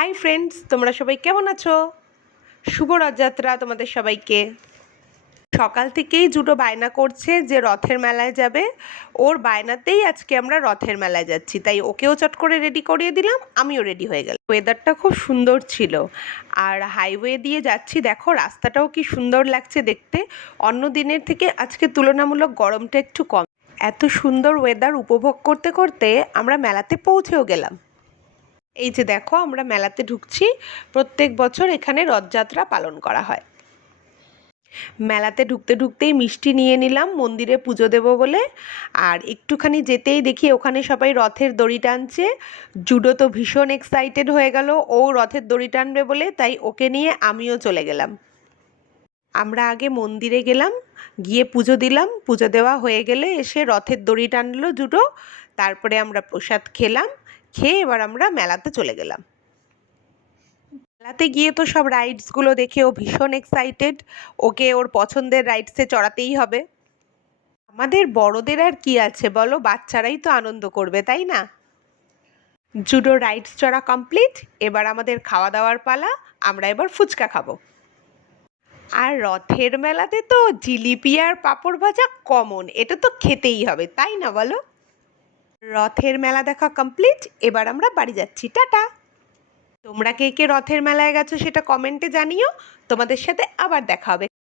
Hi friends, তোমরা সবাই কেমন আছো? শুভ রথযাত্রা তোমাদের সবাইকে। সকাল থেকেই জুটো বায়না করছে যে রথের মেলায় যাবে। ওর বায়নাতেই আজকে আমরা রথের মেলায় যাচ্ছি, তাই ওকেও চট করে রেডি করিয়ে দিলাম, আমিও রেডি হয়ে গেলাম। ওয়েদারটা খুব সুন্দর ছিল আর হাইওয়ে দিয়ে যাচ্ছি, দেখো রাস্তাটাও কি সুন্দর লাগছে দেখতে। অন্য দিনের থেকে আজকে তুলনামূলক গরমটা একটু কম। এত সুন্দর ওয়েদার উপভোগ করতে করতে আমরা মেলাতে পৌঁছেও গেলাম। এই যে দেখো, আমরা মেলাতে ঢুকছি। প্রত্যেক বছর এখানে রথযাত্রা পালন করা হয়। মেলাতে ঢুকতে ঢুকতেই মিষ্টি নিয়ে নিলাম মন্দিরে পুজো দেব বলে। আর একটুখানি যেতেই দেখি ওখানে সবাই রথের দড়ি টানছে। জুডো তো ভীষণ এক্সাইটেড হয়ে গেল ও রথের দড়ি টানবে বলে, তাই ওকে নিয়ে আমিও চলে গেলাম। আমরা আগে মন্দিরে গেলাম, গিয়ে পুজো দিলাম। পুজো দেওয়া হয়ে গেলে এসে রথের দড়ি টানলো জুডো। তারপরে আমরা প্রসাদ খেলাম, খেয়ে এবার আমরা মেলাতে চলে গেলাম। মেলাতে গিয়ে তো সব রাইডসগুলো দেখে ও ভীষণ এক্সাইটেড। ওকে ওর পছন্দের রাইডসে চড়াতেই হবে। আমাদের বড়দের আর কি আছে বলো, বাচ্চারাই তো আনন্দ করবে, তাই না? জুডো রাইডস চড়া কমপ্লিট, এবার আমাদের খাওয়া দাওয়ার পালা। আমরা এবার ফুচকা খাবো। আর রথের মেলাতে তো জিলিপি আর পাঁপড় ভাজা কমন, এটা তো খেতেই হবে, তাই না বলো? রথের মেলা দেখা কমপ্লিট, এবার আমরা বাড়ি যাচ্ছি। টাটা। তোমরা কে কে রথের মেলায় গেছো সেটা কমেন্টে জানিও। তোমাদের সাথে আবার দেখা হবে।